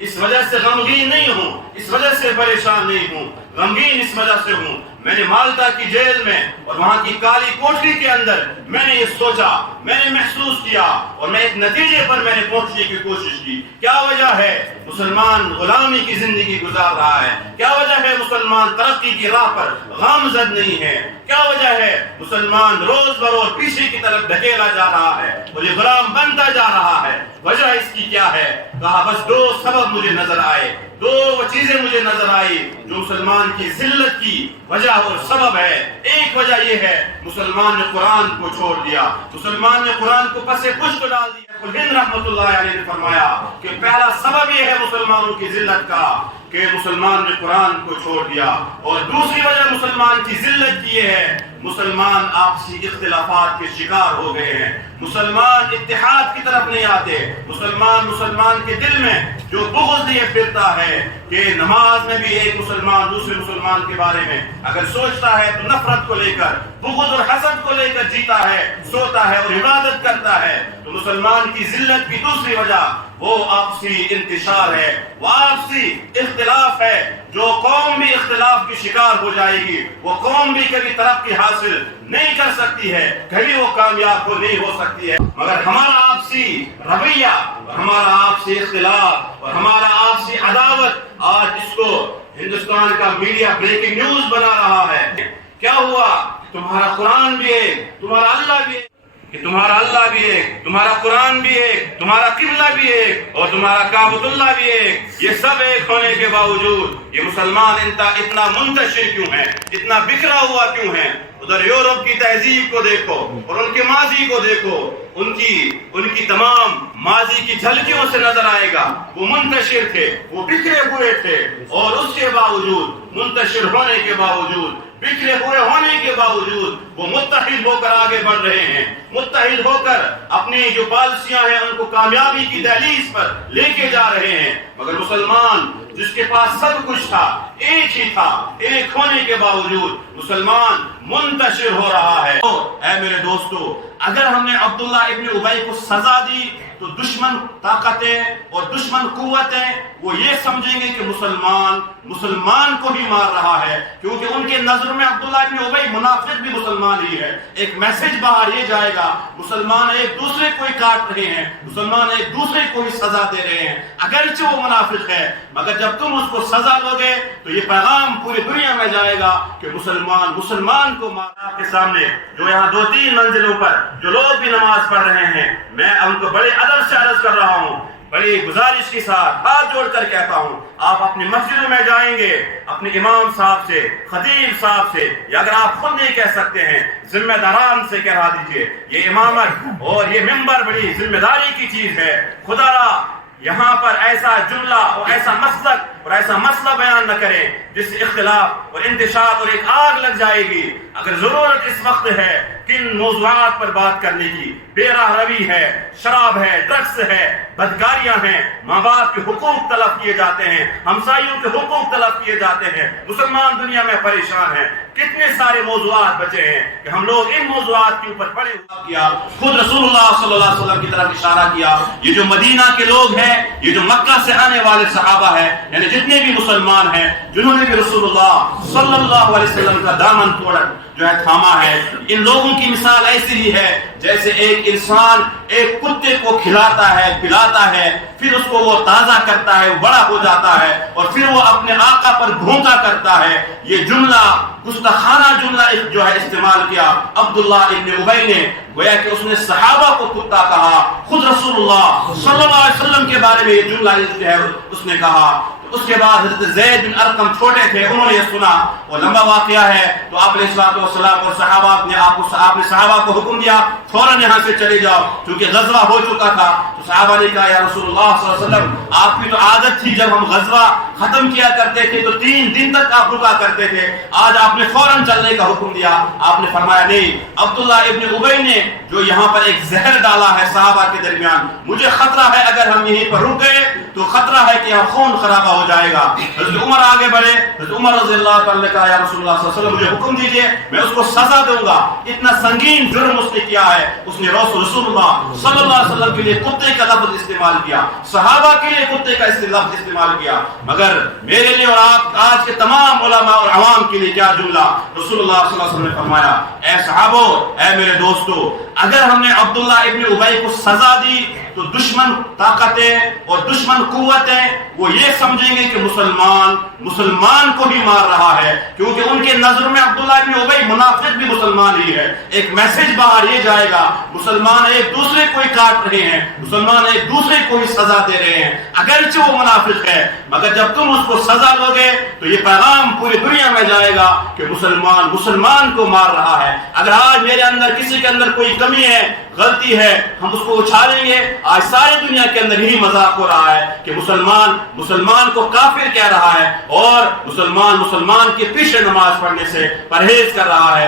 اس وجہ سے غمگین نہیں ہوں، اس وجہ سے پریشان نہیں ہوں، غمگین اس وجہ سے ہوں میں نے مالٹا کی جیل میں اور وہاں کی کالی کوٹری کے اندر میں نے یہ سوچا، میں نے محسوس کیا اور میں ایک نتیجے پر میں نے پہنچنے کی کوشش کی۔ کیا وجہ ہے مسلمان غلامی کی زندگی گزار رہا ہے؟ کیا وجہ ہے مسلمان ترقی کی راہ پر گامزد نہیں ہے؟ کیا وجہ ہے مسلمان روز بروز پیچھے کی طرف دھکیلا جا رہا ہے اور یہ غلام بنتا جا رہا ہے؟ وجہ اس کی کیا ہے؟ کہا بس دو سبب مجھے نظر آئے، دو چیزیں مجھے نظر آئی جو مسلمان کی ذلت کی وجہ اور سبب ہے۔ ایک وجہ یہ ہے مسلمان نے قرآن کو چھوڑ دیا، مسلمان نے قرآن کو پس پشت ڈال دیا۔ ہند رحمۃ اللہ علیہ نے فرمایا کہ پہلا سبب یہ ہے مسلمانوں کی ذلت کا کہ مسلمان نے قرآن کو چھوڑ دیا، اور دوسری وجہ مسلمان کی ذلت کی یہ ہے مسلمان آپسی اختلافات کے شکار ہو گئے ہیں، مسلمان اتحاد کی طرف نہیں آتے، مسلمان کے دل میں جو بغض لیے پھرتا ہے کہ نماز میں بھی ایک مسلمان دوسرے مسلمان کے بارے میں اگر سوچتا ہے تو نفرت کو لے کر، بغض اور حسد کو لے کر جیتا ہے، سوتا ہے اور عبادت کرتا ہے۔ تو مسلمان کی ذلت کی دوسری وجہ وہ آپسی انتشار ہے، وہ آپسی اختلاف ہے۔ جو قوم بھی اختلاف کی شکار ہو جائے گی وہ قوم بھی کبھی ترقی حاصل نہیں کر سکتی ہے، کبھی وہ کامیاب نہیں ہو سکتی ہے۔ مگر ہمارا آپسی رویہ، ہمارا آپسی اختلاف اور ہمارا آپسی عداوت آج اس کو ہندوستان کا میڈیا بریکنگ نیوز بنا رہا ہے۔ کیا ہوا؟ تمہارا قرآن بھی ایک، تمہارا اللہ بھی ایک، کہ تمہارا اللہ بھی ایک، تمہارا قرآن بھی ایک، تمہارا قبلہ بھی ایک اور تمہارا کعبۃ اللہ بھی ایک۔ یہ سب ایک ہونے کے باوجود یہ مسلمان اتنا منتشر کیوں ہے، اتنا بکھرا ہوا کیوں ہے؟ ادھر یورپ کی تہذیب کو دیکھو اور ان کے ماضی کو دیکھو، ان کی تمام ماضی کی جھلکیوں سے نظر آئے گا وہ منتشر تھے، وہ بکھرے ہوئے تھے، اور اس کے باوجود منتشر ہونے کے باوجود، بکھرے ہوئے ہونے کے باوجود وہ متحد ہو کر آگے بڑھ رہے ہیں، متحد ہو کر اپنی جو پالیسیاں ہیں ان کو کامیابی کی دہلیز پر لے کے جا رہے ہیں۔ مگر مسلمان جس کے پاس سب کچھ تھا، ایک ہی تھا، ایک ہونے کے باوجود مسلمان منتشر ہو رہا ہے۔ اے میرے دوستو، اگر ہم نے عبداللہ ابن ابی کو سزا دی تو دشمن طاقتیں اور دشمن قوتیں وہ یہ سمجھیں گے کہ مسلمان کو بھی مار رہا ہے، کیونکہ ان کے نظر میں عبداللہ ابن ابی منافق بھی مسلمان ہی ہے۔ ایک میسج باہر یہ جائے گا مسلمان ایک دوسرے کو ہی کاٹ رہے ہیں، مسلمان ایک دوسرے کو ہی سزا دے رہے ہیں، اگرچہ وہ منافق ہے، مگر جب تم اس کو سزا دو گے تو یہ پیغام پوری دنیا میں جائے گا کہ مسلمان کو مارا۔ آپ کے سامنے جو یہاں 2-3 منزلوں پر جو لوگ بھی نماز پڑھ رہے ہیں، میں ان کو بڑے ادب سے عرض کر رہا ہوں، بڑی گزارش کے ساتھ ہاتھ جوڑ کر کہتا ہوں، آپ اپنی مسجد میں جائیں گے اپنے امام صاحب سے، خطیب صاحب سے، یا اگر آپ خود نہیں کہہ سکتے ہیں ذمہ داران سے کہا دیجئے۔ یہ امامت اور یہ منبر بڑی ذمہ داری کی چیز ہے۔ خدا را یہاں پر ایسا جملہ اور ایسا مسلک اور ایسا مسئلہ بیان نہ کریں جس سے اختلاف اور انتشار اور ایک آگ لگ جائے گی۔ اگر ضرورت اس وقت ہے کن موضوعات پر بات کرنے کی، بے راہ روی ہے، شراب ہے، ڈرگس ہے، بدکاریاں ہیں، ماں باپ کے حقوق تلف کیے جاتے ہیں، ہمسائیوں کے حقوق تلف کیے جاتے ہیں، مسلمان دنیا میں پریشان ہیں، کتنے سارے موضوعات بچے ہیں کہ ہم لوگ ان موضوعات کے اوپر پڑے کیا۔ خود رسول اللہ صلی اللہ علیہ وسلم کی طرف اشارہ کیا، یہ جو مدینہ کے لوگ ہیں، یہ جو مکہ سے آنے والے صحابہ ہیں، یعنی جتنے بھی مسلمان ہیں جنہوں نے بھی رسول اللہ صلی اللہ علیہ وسلم کا دامن جو ہے تھاما ہے، ان لوگوں کی مثال ایسی ہی ہے جیسے ایک انسان ایک کتے کو کھلاتا ہے، پلاتا ہے، پھر اس کو وہ تازہ کرتا ہے، بڑا ہو جاتا ہے، اور پھر وہ اپنے آقا پر بھونکا کرتا ہے۔ یہ جملہ گستاخانہ جملہ جو ہے استعمال کیا عبداللہ ابن ابی نے، گویا کہ اس نے صحابہ کو کتا کہا، خود رسول اللہ صلی اللہ علیہ وسلم کے بارے میں یہ جملہ جو ہے اس نے کہا۔ اس کے بعد حضرت زید بن ارقم چھوٹے تھے، انہوں نے یہ سنا، اور لمبا واقعہ ہے، تو آپ علیہ السلام اور صحابہ نے صحابہ کو حکم دیا فوراً یہاں سے چلے جاؤ، کیونکہ غزوہ ہو چکا تھا۔ تو صحابہ نے کہا یا رسول اللہ صلی اللہ علیہ وسلم، آپ کی تو عادت تھی جب ہم غزوہ ختم کیا کرتے تھے تو 3 دن تک آپ رکا کرتے تھے، آج آپ نے فوراً چلنے کا حکم دیا۔ آپ نے فرمایا نہیں، عبداللہ ابن ابی نے جو یہاں پر ایک زہر ڈالا ہے صحابہ کے درمیان، مجھے خطرہ ہے اگر ہم یہیں پر رک گئے تو خطرہ ہے کہ یہاں خون خرابہ ہو جائے گا۔ حضرت عمر آگے بڑھے، حضرت عمر رضی اللہ تعالیٰ نے کہا یا رسول اللہ صلی اللہ علیہ وسلم مجھے حکم دیجئے، میں اس کو سزا دوں گا، اتنا سنگین جرم اس نے کیا ہے۔ اس نے رسول اللہ صلی اللہ علیہ وسلم کے لیے کتے کا لفظ استعمال کیا، صحابہ کے لیے کتے کا لفظ استعمال کیا، مگر میرے لیے اور آپ آج کے تمام علماء اور عوام کے لیے کیا جملہ رسول اللہ صلی اللہ علیہ وسلم نے فرمایا، اے صحابو، اے میرے دوستو، اگر ہم نے عبداللہ ابن ابی کو سزا دی تو دشمن طاقتیں اور دشمن قوتیں وہ یہ سمجھیں گے کہ مسلمان کو بھی مار رہا ہے، کیونکہ ان کے نظر میں عبداللہ ابن ابی منافق بھی مسلمان ہی ہے۔ ایک میسج باہر یہ جائے گا مسلمان ایک دوسرے کو ہی کاٹ رہے ہیں، مسلمان ایک دوسرے کو ہی سزا دے رہے ہیں، اگرچہ وہ منافق ہے، مگر جب تم اس کو سزا دو گے تو یہ پیغام پوری دنیا میں جائے گا کہ مسلمان کو مار رہا ہے۔ اگر آج میرے اندر کسی کے اندر کوئی کمی ہے، غلطی ہے، ہم اس کو اچھالیں گے، آج ساری دنیا کے اندر یہی مذاق ہو رہا ہے کہ مسلمان کو کافر کہہ رہا ہے اور مسلمان کے پیچھے نماز پڑھنے سے پرہیز کر رہا ہے۔